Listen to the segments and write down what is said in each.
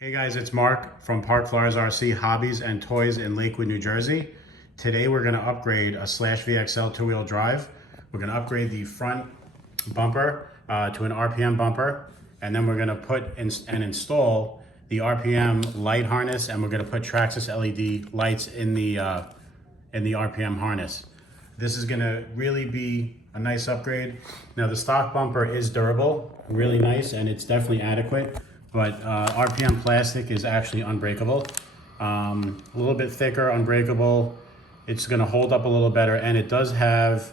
Hey guys, it's Mark from Park Ave RC Hobbies and Toys in Lakewood, New Jersey. Today we're going to upgrade a Slash VXL two-wheel drive. We're going to upgrade the front bumper to an RPM bumper, and then we're going to put in and install the RPM light harness, and we're going to put Traxxas LED lights in the RPM harness. This is going to really be a nice upgrade. Now the stock bumper is durable, really nice, and it's definitely adequate. But RPM plastic is actually unbreakable. A little bit thicker, unbreakable. It's going to hold up a little better, and it does have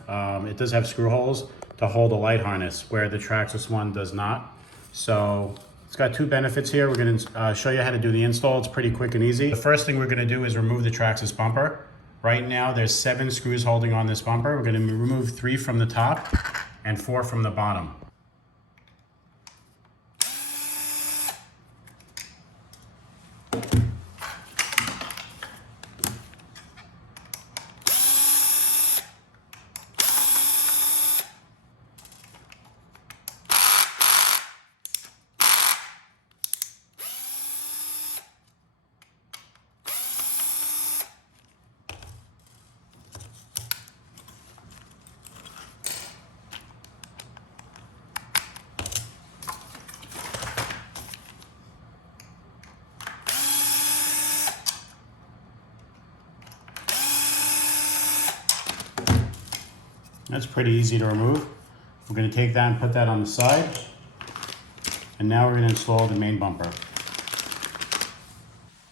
screw holes to hold a light harness, where the Traxxas one does not. So it's got two benefits here. We're going to show you how to do the install. It's pretty quick and easy. The first thing we're going to do is remove the Traxxas bumper. Right now, there's 7 screws holding on this bumper. We're going to remove 3 from the top and 4 from the bottom. That's pretty easy to remove. We're going to take that and put that on the side. And now we're going to install the main bumper.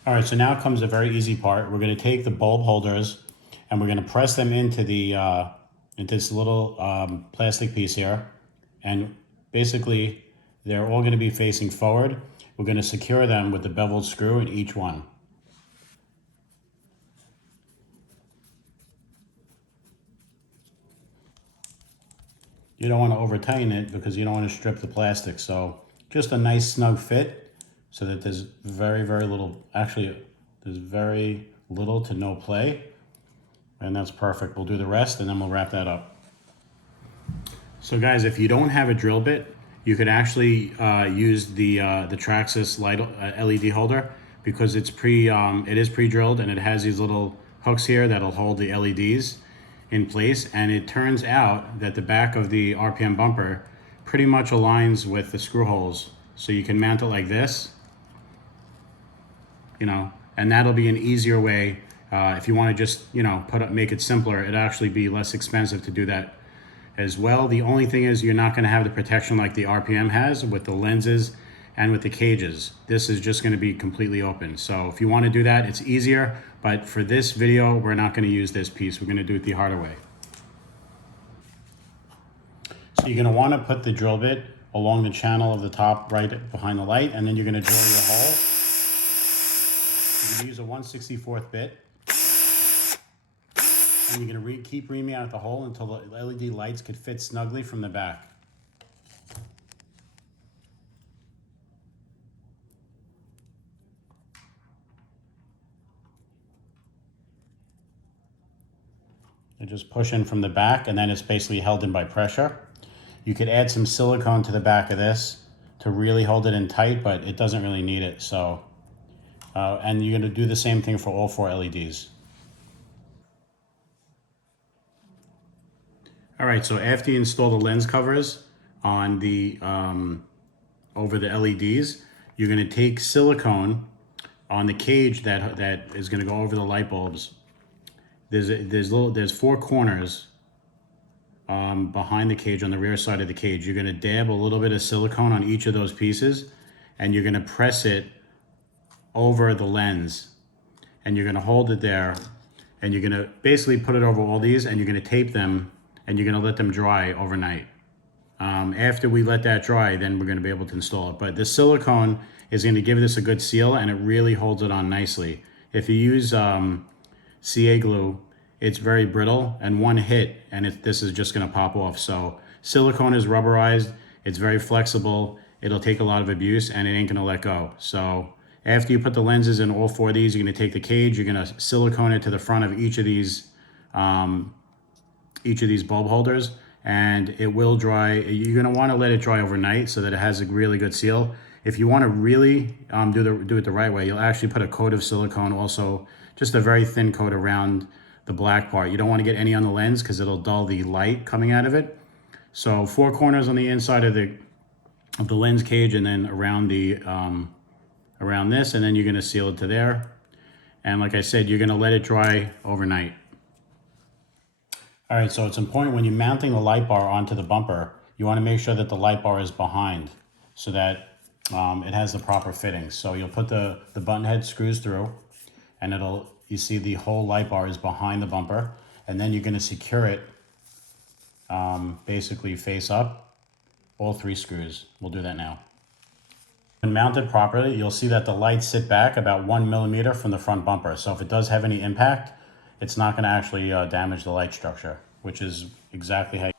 All right, so now comes a very easy part. We're going to take the bulb holders and we're going to press them into this little plastic piece here. And basically, they're all going to be facing forward. We're going to secure them with the beveled screw in each one. You don't want to over tighten it because you don't want to strip the plastic. So just a nice snug fit so that there's very little, actually there's very little to no play. And that's perfect. We'll do the rest and then we'll wrap that up. So guys, if you don't have a drill bit, you could actually use the Traxxas light LED holder, because it's it is pre-drilled and it has these little hooks here that'll hold the LEDs in place. And it turns out that the back of the RPM bumper pretty much aligns with the screw holes. So you can mount it like this, and that'll be an easier way. If you want to just, make it simpler, it'd actually be less expensive to do that as well. The only thing is you're not going to have the protection like the RPM has with the lenses and with the cages. This is just going to be completely open. So if you want to do that, it's easier. But for this video, we're not going to use this piece. We're going to do it the harder way. So you're going to want to put the drill bit along the channel of the top right behind the light, and then you're going to drill your hole. You're going to use a 1/64 bit. And you're going to keep reaming out the hole until the LED lights could fit snugly from the back. You just push in from the back, and then it's basically held in by pressure. You could add some silicone to the back of this to really hold it in tight, but it doesn't really need it. So, and you're going to do the same thing for all 4 LEDs. All right, so after you install the lens covers on the over the LEDs, you're going to take silicone on the cage that is going to go over the light bulbs. There's 4 corners behind the cage on the rear side of the cage. You're going to dab a little bit of silicone on each of those pieces, and you're going to press it over the lens, and you're going to hold it there, and you're going to basically put it over all these, and you're going to tape them, and you're going to let them dry overnight. After we let that dry, then we're going to be able to install it. But the silicone is going to give this a good seal, and it really holds it on nicely. If you use CA glue, it's very brittle, and one hit and this is just going to pop off. So silicone is rubberized, it's very flexible, it'll take a lot of abuse, and it ain't going to let go. So after you put the lenses in all 4 of these, you're going to take the cage, you're going to silicone it to the front of each of these bulb holders, and it will dry. You're going to want to let it dry overnight so that it has a really good seal. If you want to really do it the right way, you'll actually put a coat of silicone, also just a very thin coat around the black part. You don't want to get any on the lens because it'll dull the light coming out of it. So 4 corners on the inside of the lens cage, and then around the around this, and then you're going to seal it to there. And like I said, you're going to let it dry overnight. All right, so it's important when you're mounting the light bar onto the bumper, you want to make sure that the light bar is behind so that it has the proper fittings. So you'll put the button head screws through, and you see the whole light bar is behind the bumper, and then you're going to secure it basically face up, all 3 screws. We'll do that now. When mounted properly, you'll see that the lights sit back about 1 millimeter from the front bumper. So if it does have any impact, it's not going to actually damage the light structure, which is exactly how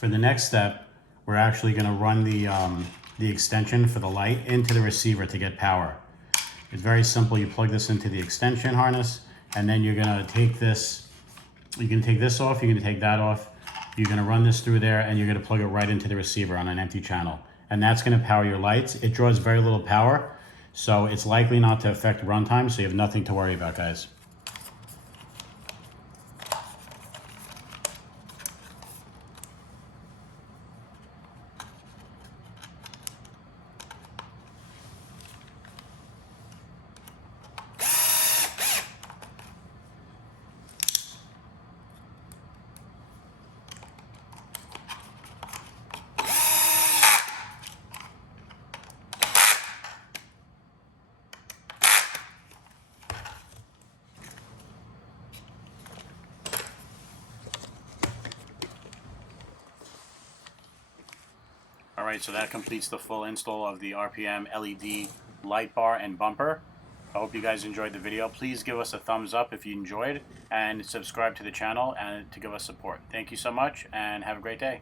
For the next step, we're actually going to run the extension for the light into the receiver to get power. It's very simple. You plug this into the extension harness, and then you're going to take this. You can take this off. You're going to take that off. You're going to run this through there, and you're going to plug it right into the receiver on an empty channel. And that's going to power your lights. It draws very little power, so it's likely not to affect runtime, so you have nothing to worry about, guys. All right, so that completes the full install of the RPM LED light bar and bumper. I hope you guys enjoyed the video. Please give us a thumbs up if you enjoyed, and subscribe to the channel and to give us support. Thank you so much, and have a great day.